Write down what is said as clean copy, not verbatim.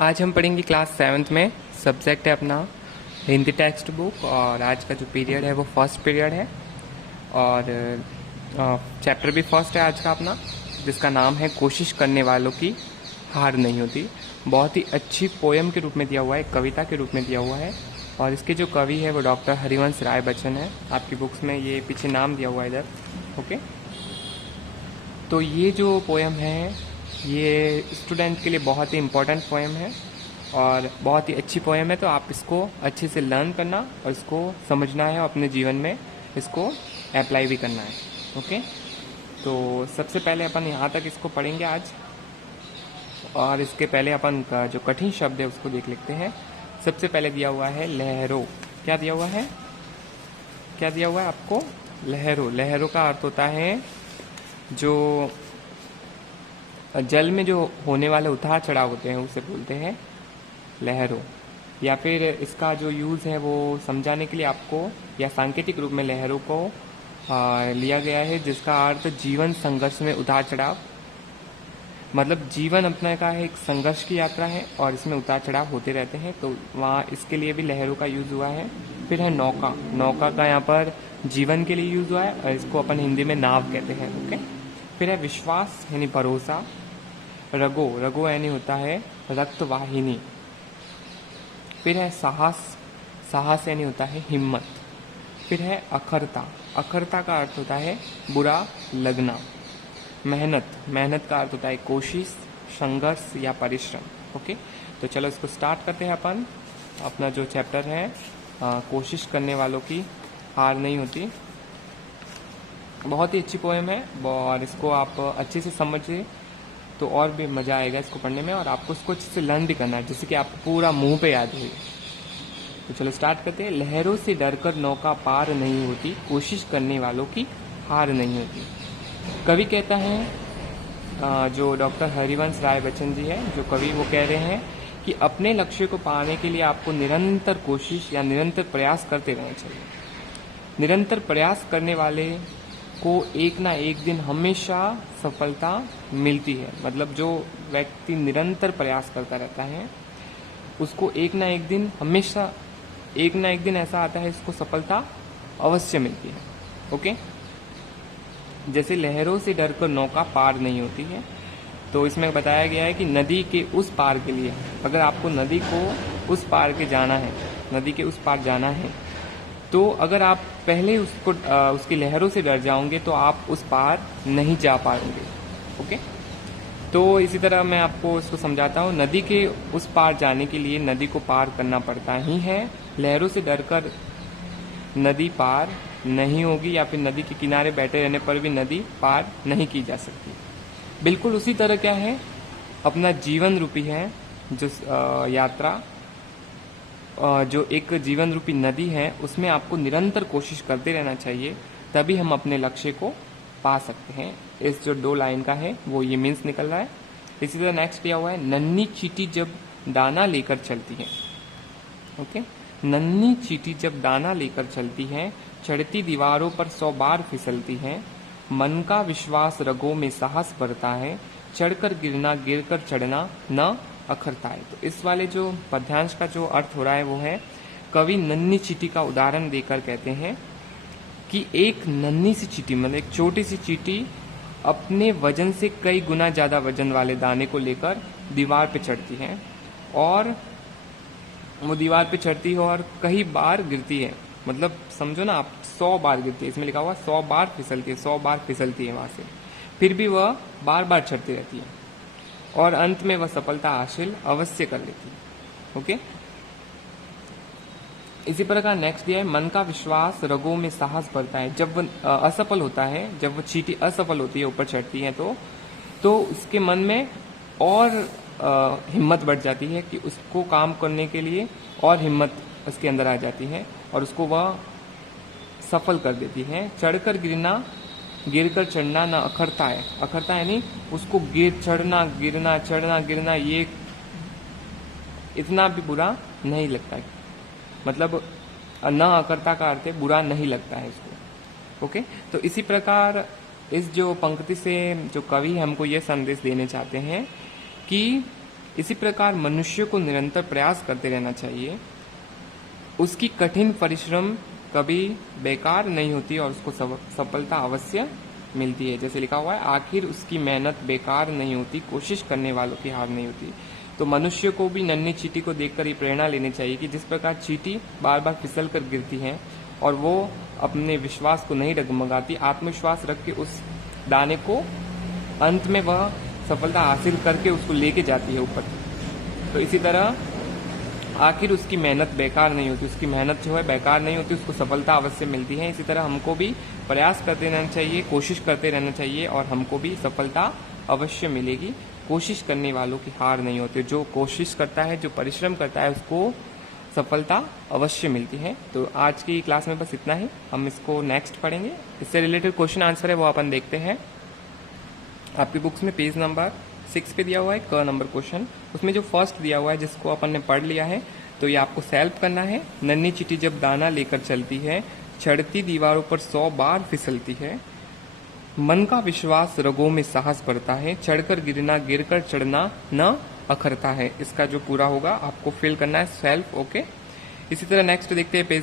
आज हम पढ़ेंगे क्लास 7th में। सब्जेक्ट है अपना हिंदी टेक्स्ट बुक और आज का जो पीरियड है वो फर्स्ट पीरियड है और चैप्टर भी फर्स्ट है आज का अपना, जिसका नाम है कोशिश करने वालों की हार नहीं होती। बहुत ही अच्छी पोयम के रूप में दिया हुआ है, कविता के रूप में दिया हुआ है और इसके जो कवि है वो डॉक्टर हरिवंश राय बच्चन है। आपकी बुक्स में ये पीछे नाम दिया हुआ है इधर। ओके, तो ये जो पोयम है ये स्टूडेंट के लिए बहुत ही इम्पोर्टेंट पोएम है और बहुत ही अच्छी पोएम है, तो आप इसको अच्छे से लर्न करना और इसको समझना है और अपने जीवन में इसको अप्लाई भी करना है। ओके, तो सबसे पहले अपन यहाँ तक इसको पढ़ेंगे आज और इसके पहले अपन का जो कठिन शब्द है उसको देख लेते हैं। सबसे पहले दिया हुआ है लहरों। क्या दिया हुआ है? क्या दिया हुआ है आपको? लहरों। लहरों का अर्थ होता है जो जल में जो होने वाले उतार चढ़ाव होते हैं उसे बोलते हैं लहरों। या फिर इसका जो यूज़ है वो समझाने के लिए आपको या सांकेतिक रूप में लहरों को लिया गया है, जिसका अर्थ जीवन संघर्ष में उतार चढ़ाव। मतलब जीवन अपना का है एक संघर्ष की यात्रा है और इसमें उतार चढ़ाव होते रहते हैं, तो वहाँ इसके लिए भी लहरों का यूज़ हुआ है। फिर है नौका। नौका का यहाँ पर जीवन के लिए यूज़ हुआ है और इसको अपन हिंदी में नाव कहते हैं। ओके, फिर है विश्वास यानी भरोसा। रगो। रगो यानी होता है रक्तवाहिनी। फिर है साहस। साहस यानी होता है हिम्मत। फिर है अखरता। अखरता का अर्थ होता है बुरा लगना। मेहनत। मेहनत का अर्थ होता है कोशिश, संघर्ष या परिश्रम। ओके, तो चलो इसको स्टार्ट करते हैं अपन। अपना जो चैप्टर है कोशिश करने वालों की हार नहीं होती। बहुत ही अच्छी पोएम है और इसको आप अच्छे से समझिए तो और भी मज़ा आएगा इसको पढ़ने में और आपको इसको अच्छे से लर्न भी करना है, जिससे कि आपको पूरा मुंह पे याद हो। तो चलो स्टार्ट करते हैं। लहरों से डरकर नौका पार नहीं होती, कोशिश करने वालों की हार नहीं होती। कवि कहता है, जो डॉक्टर हरिवंश राय बच्चन जी है जो कवि, वो कह रहे हैं कि अपने लक्ष्य को पाने के लिए आपको निरंतर कोशिश या निरंतर प्रयास करते रहना चाहिए। निरंतर प्रयास करने वाले को एक ना एक दिन हमेशा सफलता मिलती है। मतलब जो व्यक्ति निरंतर प्रयास करता रहता है उसको एक ना एक दिन हमेशा एक ना एक दिन ऐसा आता है इसको सफलता अवश्य मिलती है। ओके, जैसे लहरों से डरकर नौका पार नहीं होती है, तो इसमें बताया गया है कि नदी के उस पार के लिए अगर आपको नदी को उस पार के जाना है, नदी के उस पार जाना है, तो अगर आप पहले उसको उसकी लहरों से डर जाओगे तो आप उस पार नहीं जा पाएंगे। ओके, तो इसी तरह मैं आपको इसको समझाता हूँ। नदी के उस पार जाने के लिए नदी को पार करना पड़ता ही है। लहरों से डरकर नदी पार नहीं होगी या फिर नदी के किनारे बैठे रहने पर भी नदी पार नहीं की जा सकती। बिल्कुल उसी तरह क्या है अपना जीवन रूपी है जो यात्रा, जो एक जीवन रूपी नदी है, उसमें आपको निरंतर कोशिश करते रहना चाहिए, तभी हम अपने लक्ष्य को पा सकते हैं। इस जो 2 लाइन का है वो ये मीन्स निकल रहा है। इसी तरह नेक्स्ट दिया हुआ है नन्ही चींटी जब दाना लेकर चलती है। ओके, नन्ही चींटी जब दाना लेकर चलती है, चढ़ती दीवारों पर 100 बार फिसलती है, मन का विश्वास रगों में साहस भरता है, चढ़कर गिरना गिरकर चढ़ना न अखरता है। तो इस वाले जो पद्यांश का जो अर्थ हो रहा है वो है, कवि नन्ही चींटी का उदाहरण देकर कहते हैं कि एक नन्ही सी चींटी, मतलब एक छोटी सी चींटी अपने वजन से कई गुना ज़्यादा वजन वाले दाने को लेकर दीवार पे चढ़ती है और वो दीवार पे चढ़ती है और कई बार गिरती है। मतलब समझो ना आप, 100 बार गिरती है। इसमें लिखा हुआ 100 बार फिसलती है, 100 बार फिसलती है वहाँ से, फिर भी वह बार बार चढ़ती रहती है और अंत में वह सफलता हासिल अवश्य कर लेती है। ओके, इसी प्रकार नेक्स्ट दिया है मन का विश्वास रगों में साहस भरता है। जब वह असफल होता है, जब वो चींटी असफल होती है, ऊपर चढ़ती है, तो उसके मन में और हिम्मत बढ़ जाती है कि उसको काम करने के लिए और हिम्मत उसके अंदर आ जाती है और उसको वह सफल कर देती है। चढ़कर गिरना गिरकर चढ़ना न अखरता है। अखरता यानी उसको चढ़ना गिरना चढ़ना गिरना ये इतना भी बुरा नहीं लगता है। मतलब न अकर्ता का अर्थ है बुरा नहीं लगता है इसको। ओके, तो इसी प्रकार इस जो पंक्ति से जो कवि हमको ये संदेश देने चाहते हैं कि इसी प्रकार मनुष्य को निरंतर प्रयास करते रहना चाहिए। उसकी कठिन परिश्रम कभी बेकार नहीं होती और उसको सफलता अवश्य मिलती है। जैसे लिखा हुआ है, आखिर उसकी मेहनत बेकार नहीं होती, कोशिश करने वालों की हार नहीं होती। तो मनुष्य को भी नन्ही चींटी को देखकर ये प्रेरणा लेनी चाहिए कि जिस प्रकार चींटी बार बार फिसल कर गिरती है और वो अपने विश्वास को नहीं डगमगाती, आत्मविश्वास रख के उस दाने को अंत में वह सफलता हासिल करके उसको लेके जाती है ऊपर। तो इसी तरह आखिर उसकी मेहनत बेकार नहीं होती, उसकी मेहनत जो है बेकार नहीं होती, उसको सफलता अवश्य मिलती है। इसी तरह हमको भी प्रयास करते रहना चाहिए, कोशिश करते रहना चाहिए और हमको भी सफलता अवश्य मिलेगी। कोशिश करने वालों की हार नहीं होती, जो कोशिश करता है, जो परिश्रम करता है, उसको सफलता अवश्य मिलती है। तो आज की क्लास में बस इतना ही, हम इसको नेक्स्ट पढ़ेंगे। इससे रिलेटेड क्वेश्चन आंसर है वो अपन देखते हैं। आपकी बुक्स में पेज नंबर 6 पे दिया हुआ है क नंबर क्वेश्चन, उसमें जो फर्स्ट दिया हुआ है जिसको अपन ने पढ़ लिया है, तो ये आपको सॉल्व करना है। नन्ही चींटी जब दाना लेकर चलती है, चढ़ती दीवारों पर 100 बार फिसलती है। मन का विश्वास रगों में साहस बढ़ता है, चढ़कर गिरना गिरकर चढ़ना न अखरता है। इसका जो पूरा होगा आपको फिल करना है सेल्फ। ओके, इसी तरह नेक्स्ट देखते हैं पेज